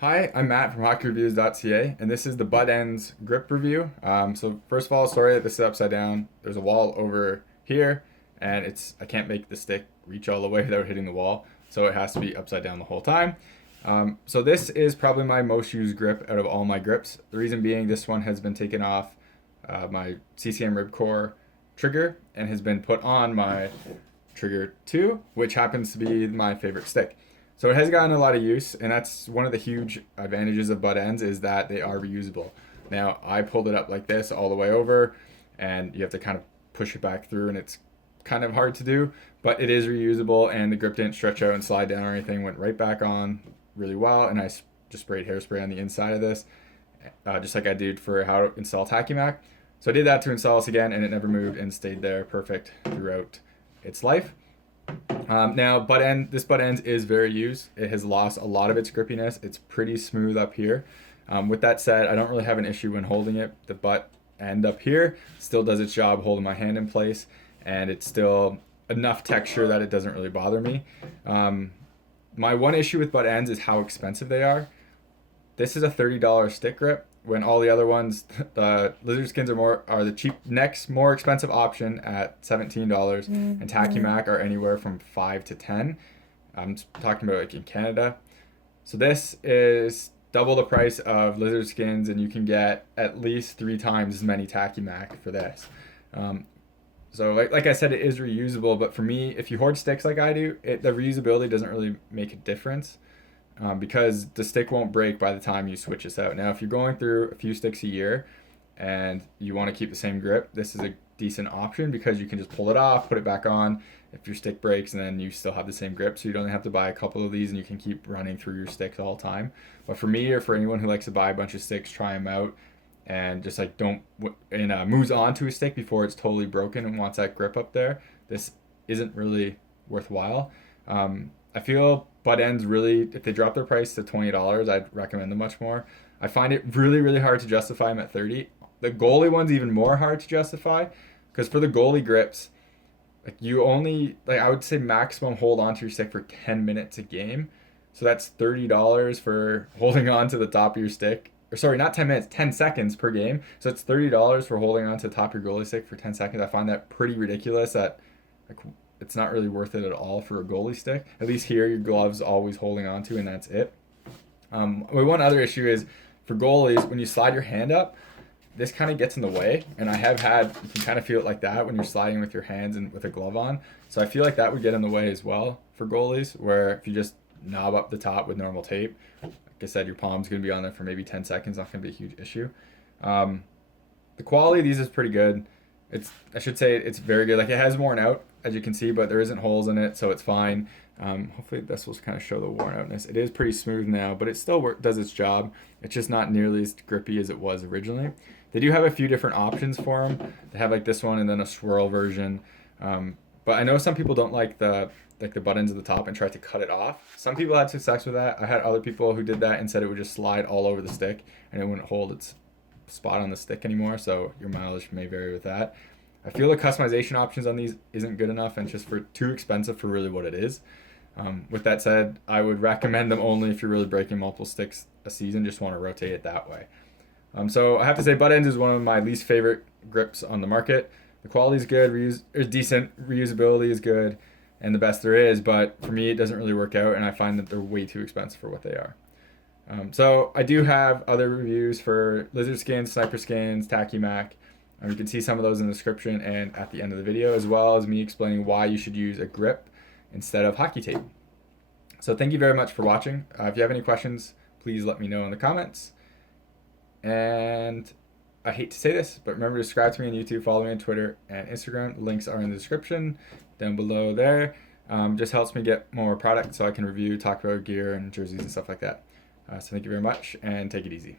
Hi, I'm Matt from hockeyreviews.ca, and this is the ButtEndz grip review. So first of all, sorry that this is upside down. There's a wall over here, and I can't make the stick reach all the way without hitting the wall, so it has to be upside down the whole time. So this is probably my most used grip out of all my grips. The reason being, this one has been taken off my CCM ribcore trigger and has been put on my trigger 2, which happens to be my favorite stick. So it has gotten a lot of use, and that's one of the huge advantages of ButtEndz is that they are reusable. Now, I pulled it up like this all the way over, and you have to kind of push it back through, and it's kind of hard to do, but it is reusable, and the grip didn't stretch out and slide down or anything, went right back on really well, and I just sprayed hairspray on the inside of this, just like I did for how to install tacki-mac. So I did that to install this again, and it never moved and stayed there perfect throughout its life. Now, this ButtEndz is very used. It has lost a lot of its grippiness. It's pretty smooth up here. With that said, I don't really have an issue when holding it. The butt end up here still does its job holding my hand in place, and it's still enough texture that it doesn't really bother me. My one issue with ButtEndz is how expensive they are. This is a $30 stick grip, when all the other ones, the lizard skins are the cheap next more expensive option at $17, and tacki-mac are anywhere from 5 to 10. I'm talking about like in Canada. So this is double the price of lizard skins, and you can get at least 3 times as many tacki-mac for this. So like I said, it is reusable, but for me, if you hoard sticks like I do, the reusability doesn't really make a difference. Because the stick won't break by the time you switch this out. Now, if you're going through a few sticks a year and you want to keep the same grip, this is a decent option because you can just pull it off, put it back on if your stick breaks, and then you still have the same grip. So you don't have to buy a couple of these and you can keep running through your sticks all the time. But for me, or for anyone who likes to buy a bunch of sticks, try them out and just like moves on to a stick before it's totally broken and wants that grip up there, this isn't really worthwhile. I feel ButtEndz really, if they drop their price to $20, I'd recommend them much more. I find it really, really hard to justify them at 30. The goalie one's even more hard to justify because for the goalie grips, like I would say maximum hold onto your stick for 10 minutes a game. So that's $30 for holding on to the top of your stick. Or sorry, not 10 minutes, 10 seconds per game. So it's $30 for holding on to the top of your goalie stick for 10 seconds. I find that pretty ridiculous that like it's not really worth it at all for a goalie stick. At least here, your glove's always holding on to, and that's it. One other issue is for goalies, when you slide your hand up, this kind of gets in the way. And you can kind of feel it like that when you're sliding with your hands and with a glove on. So I feel like that would get in the way as well for goalies, where if you just knob up the top with normal tape, like I said, your palm's going to be on there for maybe 10 seconds, not going to be a huge issue. The quality of these is pretty good. I should say it's very good. Like it has worn out, as you can see, but there isn't holes in it, so it's fine. Hopefully this will kind of show the worn outness. It is pretty smooth now, but it still does its job. It's just not nearly as grippy as it was originally. They do have a few different options for them. They have like this one and then a swirl version. But I know some people don't like the buttons at the top and try to cut it off. Some people had success with that. I had other people who did that and said it would just slide all over the stick and it wouldn't hold its spot on the stick anymore, so your mileage may vary with that. I feel the customization options on these isn't good enough and just too expensive for really what it is. With that said, I would recommend them only if you're really breaking multiple sticks a season, just want to rotate it that way. So I have to say ButtEndz is one of my least favorite grips on the market. The quality is good, is decent, reusability is good, and the best there is, but for me it doesn't really work out and I find that they're way too expensive for what they are. So I do have other reviews for lizard skins, sniper skins, tacki-mac. You can see some of those in the description and at the end of the video, as well as me explaining why you should use a grip instead of hockey tape. So thank you very much for watching. If you have any questions, please let me know in the comments. And I hate to say this, but remember to subscribe to me on YouTube, follow me on Twitter and Instagram. Links are in the description down below there. Just helps me get more product so I can review, talk about gear and jerseys and stuff like that. So thank you very much and take it easy.